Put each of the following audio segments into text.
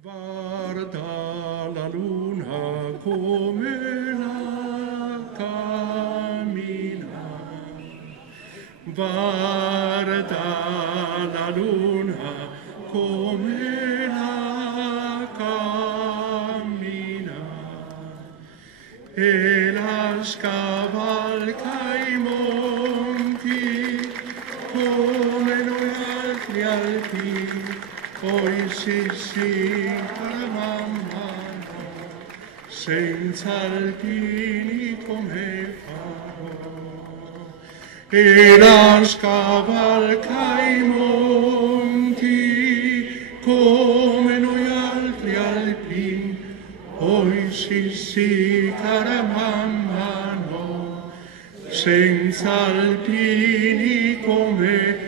Guarda la luna come la cammina, guarda la luna come la cammina e la scavalca i monti come noi altri alpini. Poi si man mano, senza alpini come farò, e la scavalca i monti come noi altri alpini, poi si man mano, senza alpini come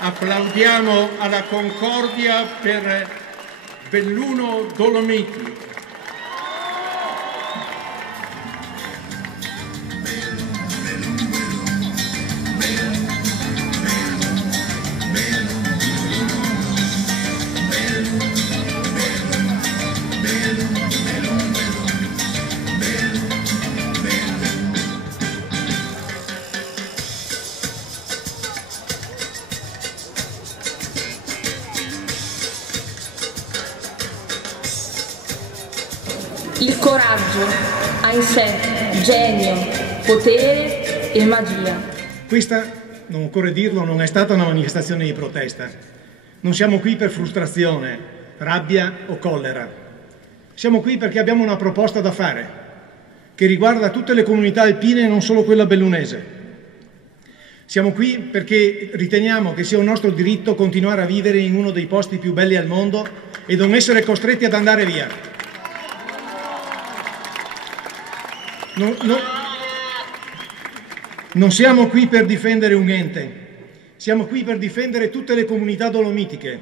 applaudiamo alla Concordia per Belluno Dolomiti. Il coraggio ha in sé genio, potere e magia. Questa, non occorre dirlo, non è stata una manifestazione di protesta. Non siamo qui per frustrazione, rabbia o collera. Siamo qui perché abbiamo una proposta da fare, che riguarda tutte le comunità alpine e non solo quella bellunese. Siamo qui perché riteniamo che sia un nostro diritto continuare a vivere in uno dei posti più belli al mondo e non essere costretti ad andare via. Non siamo qui per difendere un ente, siamo qui per difendere tutte le comunità dolomitiche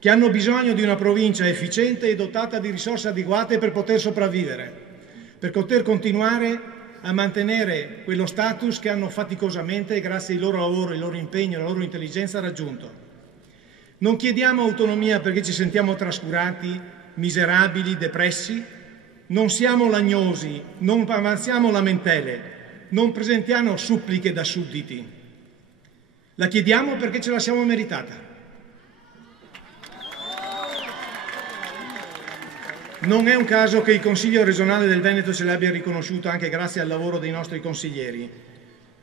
che hanno bisogno di una provincia efficiente e dotata di risorse adeguate per poter sopravvivere, per poter continuare a mantenere quello status che hanno faticosamente, grazie al loro lavoro, il loro impegno e la loro intelligenza, raggiunto. Non chiediamo autonomia perché ci sentiamo trascurati, miserabili, depressi. Non siamo lagnosi, non avanziamo lamentele, non presentiamo suppliche da sudditi. La chiediamo perché ce la siamo meritata. Non è un caso che il Consiglio regionale del Veneto ce l'abbia riconosciuto anche grazie al lavoro dei nostri consiglieri.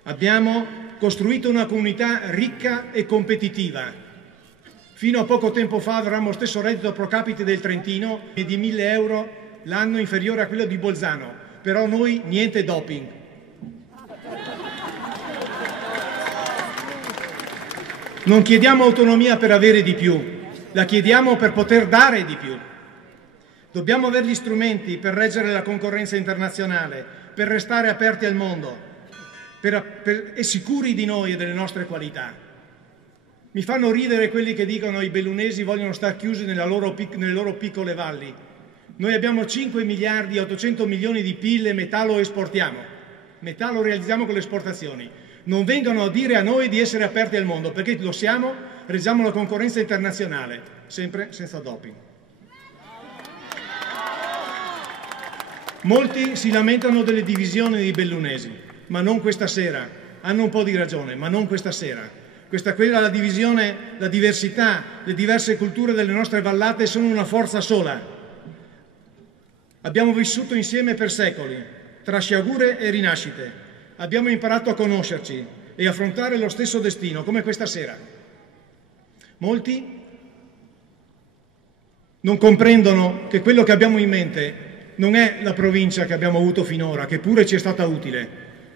Abbiamo costruito una comunità ricca e competitiva. Fino a poco tempo fa avevamo lo stesso reddito pro capite del Trentino e di 1.000 euro l'anno inferiore a quello di Bolzano, però noi niente doping. Non chiediamo autonomia per avere di più, la chiediamo per poter dare di più. Dobbiamo avere gli strumenti per reggere la concorrenza internazionale, per restare aperti al mondo e sicuri di noi e delle nostre qualità. Mi fanno ridere quelli che dicono che i bellunesi vogliono stare chiusi nelle loro piccole valli. Noi abbiamo 5 miliardi e 800 milioni di PIL e metà lo esportiamo, metà lo realizziamo con le esportazioni. Non vengono a dire a noi di essere aperti al mondo, perché lo siamo, reggiamo la concorrenza internazionale, sempre senza doping. Molti si lamentano delle divisioni dei bellunesi, ma non questa sera. Hanno un po' di ragione, ma non questa sera. La divisione, la diversità, le diverse culture delle nostre vallate sono una forza sola. Abbiamo vissuto insieme per secoli, tra sciagure e rinascite. Abbiamo imparato a conoscerci e affrontare lo stesso destino, come questa sera. Molti non comprendono che quello che abbiamo in mente non è la provincia che abbiamo avuto finora, che pure ci è stata utile.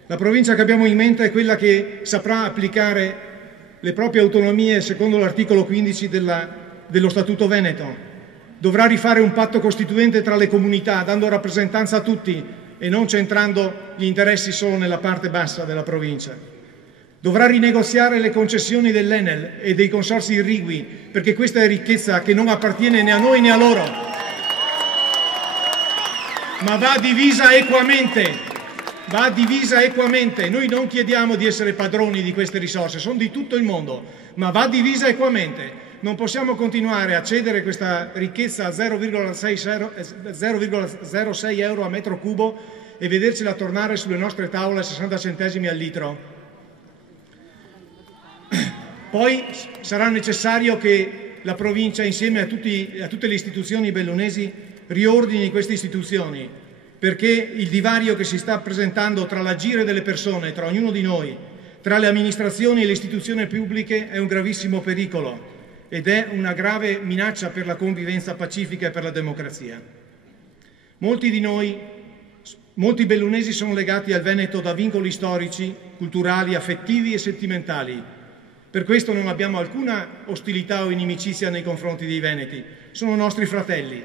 La provincia che abbiamo in mente è quella che saprà applicare le proprie autonomie secondo l'articolo 15 dello Statuto Veneto. Dovrà rifare un patto costituente tra le comunità, dando rappresentanza a tutti e non centrando gli interessi solo nella parte bassa della provincia. Dovrà rinegoziare le concessioni dell'Enel e dei consorzi irrigui, perché questa è ricchezza che non appartiene né a noi né a loro, ma va divisa equamente. Va divisa equamente. Noi non chiediamo di essere padroni di queste risorse, sono di tutto il mondo, ma va divisa equamente. Non possiamo continuare a cedere questa ricchezza a 0,06 euro a metro cubo e vedercela tornare sulle nostre tavole a 60 centesimi al litro. Poi sarà necessario che la provincia, insieme a tutte le istituzioni bellunesi, riordini queste istituzioni, perché il divario che si sta presentando tra l'agire delle persone, tra ognuno di noi, tra le amministrazioni e le istituzioni pubbliche è un gravissimo pericolo ed è una grave minaccia per la convivenza pacifica e per la democrazia. Molti bellunesi sono legati al Veneto da vincoli storici, culturali, affettivi e sentimentali. Per questo non abbiamo alcuna ostilità o inimicizia nei confronti dei veneti, sono nostri fratelli.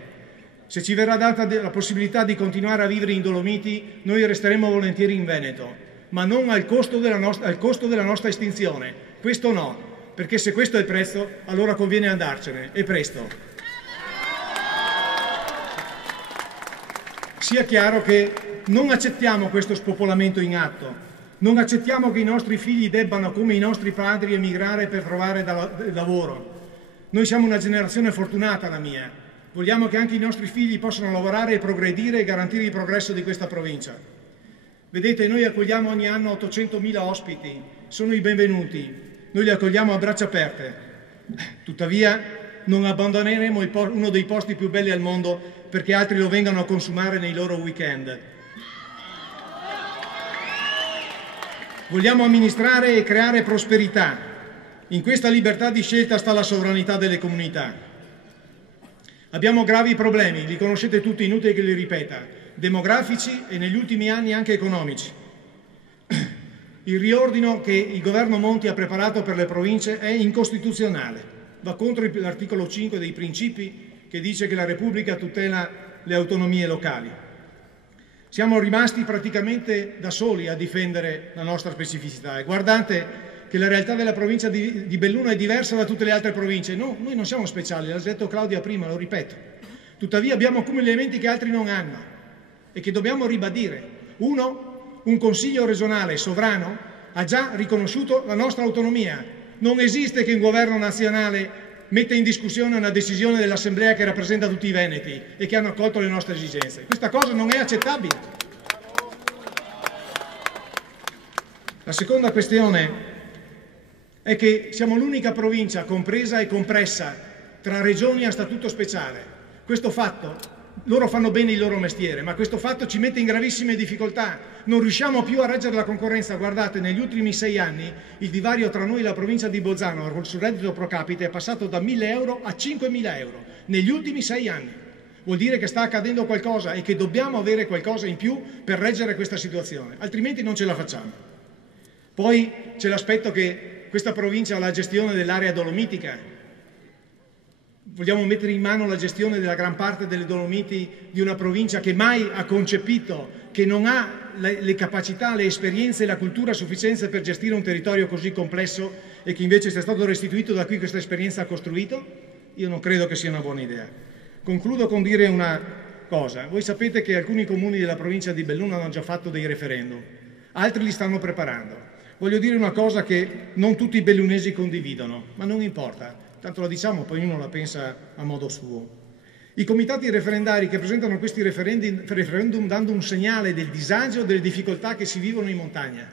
Se ci verrà data la possibilità di continuare a vivere in Dolomiti, noi resteremo volentieri in Veneto, ma non al costo della nostra estinzione. Questo no, perché se questo è il prezzo, allora conviene andarcene, e presto. Sia chiaro che non accettiamo questo spopolamento in atto. Non accettiamo che i nostri figli debbano, come i nostri padri, emigrare per trovare lavoro. Noi siamo una generazione fortunata, la mia. Vogliamo che anche i nostri figli possano lavorare e progredire e garantire il progresso di questa provincia. Vedete, noi accogliamo ogni anno 800.000 ospiti, sono i benvenuti. Noi li accogliamo a braccia aperte. Tuttavia, non abbandoneremo uno dei posti più belli al mondo perché altri lo vengano a consumare nei loro weekend. Vogliamo amministrare e creare prosperità. In questa libertà di scelta sta la sovranità delle comunità. Abbiamo gravi problemi, li conoscete tutti, inutile che li ripeta, demografici e negli ultimi anni anche economici. Il riordino che il governo Monti ha preparato per le province è incostituzionale, va contro l'articolo 5 dei principi che dice che la Repubblica tutela le autonomie locali. Siamo rimasti praticamente da soli a difendere la nostra specificità e guardate che la realtà della provincia di Belluno è diversa da tutte le altre province. No, noi non siamo speciali, l'ha detto Claudia prima, lo ripeto. Tuttavia abbiamo alcuni elementi che altri non hanno e che dobbiamo ribadire. Uno, un consiglio regionale sovrano ha già riconosciuto la nostra autonomia. Non esiste che un governo nazionale metta in discussione una decisione dell'Assemblea che rappresenta tutti i veneti e che hanno accolto le nostre esigenze. Questa cosa non è accettabile. La seconda questione è che siamo l'unica provincia compresa e compressa tra regioni a statuto speciale. Questo fatto, loro fanno bene il loro mestiere, ma questo fatto ci mette in gravissime difficoltà. Non riusciamo più a reggere la concorrenza. Guardate, negli ultimi 6 anni il divario tra noi e la provincia di Bolzano sul reddito pro capite è passato da 1.000 euro a 5.000 euro. Negli ultimi 6 anni. Vuol dire che sta accadendo qualcosa e che dobbiamo avere qualcosa in più per reggere questa situazione, altrimenti non ce la facciamo. Poi c'è l'aspetto che questa provincia ha la gestione dell'area dolomitica. Vogliamo mettere in mano la gestione della gran parte delle Dolomiti di una provincia che mai ha concepito, che non ha le capacità, le esperienze e la cultura sufficiente per gestire un territorio così complesso e che invece sia stato restituito da qui questa esperienza ha costruito? Io non credo che sia una buona idea. Concludo con dire una cosa. Voi sapete che alcuni comuni della provincia di Belluno hanno già fatto dei referendum, altri li stanno preparando. Voglio dire una cosa che non tutti i bellunesi condividono, ma non importa, tanto la diciamo, poi ognuno la pensa a modo suo. I comitati referendari che presentano questi referendum dando un segnale del disagio e delle difficoltà che si vivono in montagna.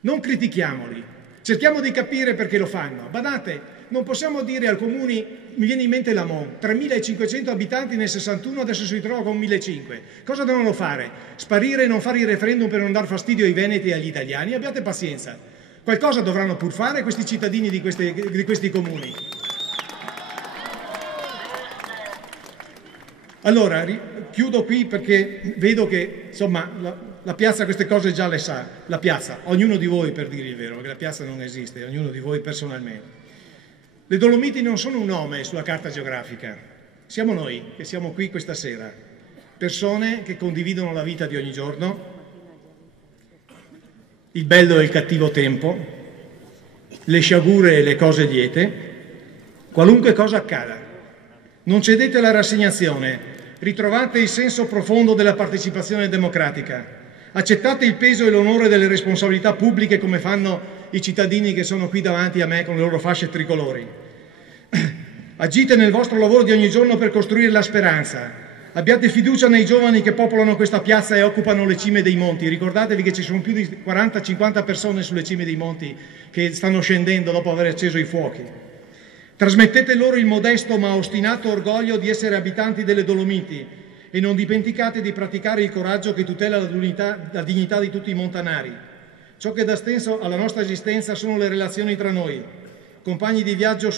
Non critichiamoli, cerchiamo di capire perché lo fanno. Badate, non possiamo dire al comune, mi viene in mente Lamon, 3.500 abitanti nel 61, adesso si ritrova con 1.500. Cosa devono fare? Sparire e non fare il referendum per non dar fastidio ai veneti e agli italiani? Abbiate pazienza. Qualcosa dovranno pur fare questi cittadini di questi comuni. Allora, chiudo qui perché vedo che, insomma, la piazza queste cose già le sa. La piazza, ognuno di voi per dire il vero, perché la piazza non esiste, ognuno di voi personalmente. Le Dolomiti non sono un nome sulla carta geografica, siamo noi che siamo qui questa sera, persone che condividono la vita di ogni giorno, il bello e il cattivo tempo, le sciagure e le cose liete, qualunque cosa accada. Non cedete alla rassegnazione, ritrovate il senso profondo della partecipazione democratica, accettate il peso e l'onore delle responsabilità pubbliche come fanno i cittadini che sono qui davanti a me con le loro fasce tricolori. Agite nel vostro lavoro di ogni giorno per costruire la speranza. Abbiate fiducia nei giovani che popolano questa piazza e occupano le cime dei monti. Ricordatevi che ci sono più di 40-50 persone sulle cime dei monti che stanno scendendo dopo aver acceso i fuochi. Trasmettete loro il modesto ma ostinato orgoglio di essere abitanti delle Dolomiti e non dimenticate di praticare il coraggio che tutela la dignità di tutti i montanari. Ciò che dà senso alla nostra esistenza sono le relazioni tra noi. Compagni di viaggio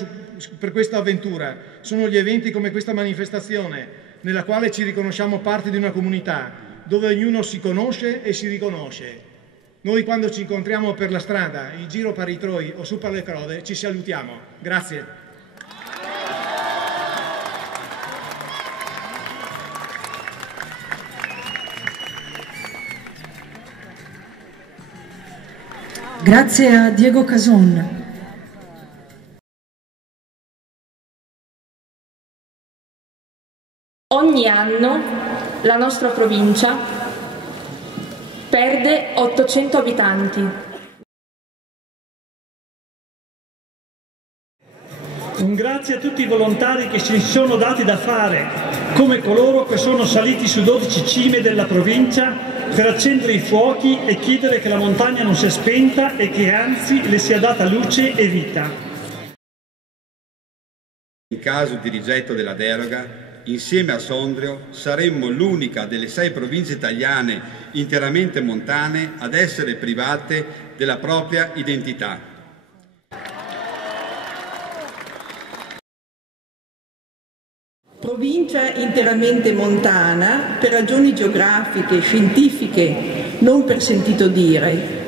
per questa avventura sono gli eventi come questa manifestazione, nella quale ci riconosciamo parte di una comunità, dove ognuno si conosce e si riconosce. Noi quando ci incontriamo per la strada, in giro per i troi o su per le crode, ci salutiamo. Grazie. Grazie a Diego Cason. Ogni anno la nostra provincia perde 800 abitanti. Un grazie a tutti i volontari che si sono dati da fare, come coloro che sono saliti su 12 cime della provincia per accendere i fuochi e chiedere che la montagna non sia spenta e che anzi le sia data luce e vita. In caso di rigetto della deroga, insieme a Sondrio saremmo l'unica delle 6 province italiane interamente montane ad essere private della propria identità. Provincia interamente montana per ragioni geografiche, scientifiche, non per sentito dire.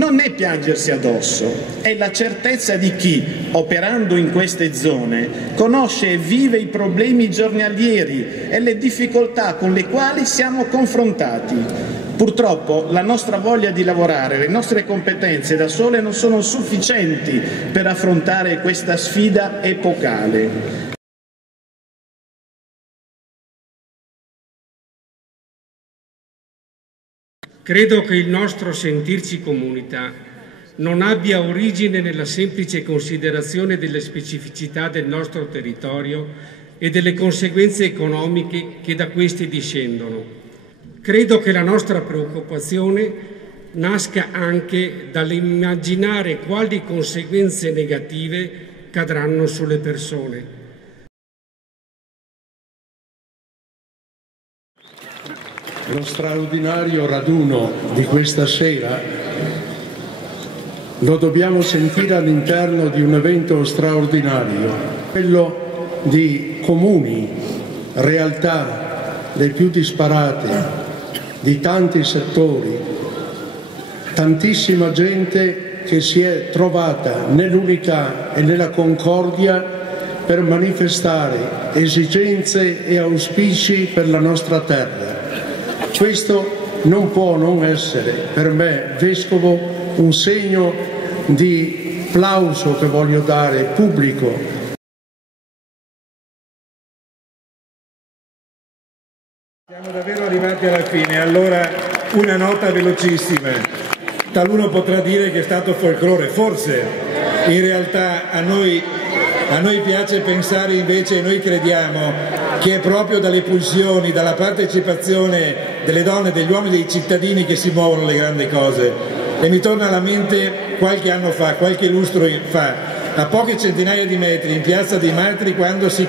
Non è piangersi addosso, è la certezza di chi, operando in queste zone, conosce e vive i problemi giornalieri e le difficoltà con le quali siamo confrontati. Purtroppo la nostra voglia di lavorare, le nostre competenze da sole non sono sufficienti per affrontare questa sfida epocale. Credo che il nostro sentirci comunità non abbia origine nella semplice considerazione delle specificità del nostro territorio e delle conseguenze economiche che da questi discendono. Credo che la nostra preoccupazione nasca anche dall'immaginare quali conseguenze negative cadranno sulle persone. Lo straordinario raduno di questa sera lo dobbiamo sentire all'interno di un evento straordinario, quello di comuni, realtà le più disparate, di tanti settori, tantissima gente che si è trovata nell'unità e nella concordia per manifestare esigenze e auspici per la nostra terra. Questo non può non essere per me, Vescovo, un segno di plauso che voglio dare pubblico. Siamo davvero arrivati alla fine, allora una nota velocissima. Taluno potrà dire che è stato folklore, forse in realtà a noi piace pensare invece, e noi crediamo che è proprio dalle pulsioni, dalla partecipazione delle donne, degli uomini, dei cittadini che si muovono le grandi cose. E mi torna alla mente qualche anno fa, qualche lustro fa, a poche centinaia di metri in Piazza dei Martiri, quando si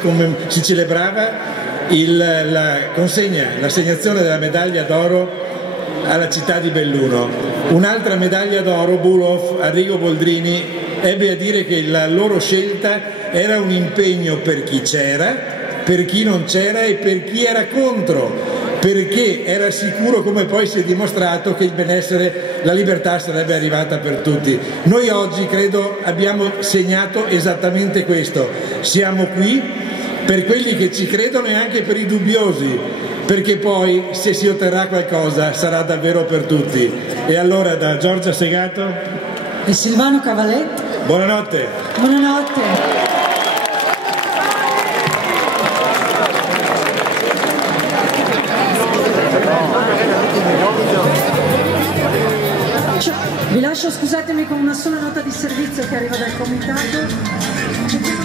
celebrava l'assegnazione della medaglia d'oro alla città di Belluno. Un'altra medaglia d'oro, Bulow, Arrigo Boldrini, ebbe a dire che la loro scelta era un impegno per chi c'era, per chi non c'era e per chi era contro, perché era sicuro, come poi si è dimostrato, che il benessere, la libertà sarebbe arrivata per tutti. Noi oggi credo abbiamo segnato esattamente questo. Siamo qui per quelli che ci credono e anche per i dubbiosi, perché poi se si otterrà qualcosa sarà davvero per tutti. E allora da Giorgia Segato e Silvano Cavalletti. Buonanotte. Buonanotte. Vi lascio, scusatemi, con una sola nota di servizio che arriva dal comitato.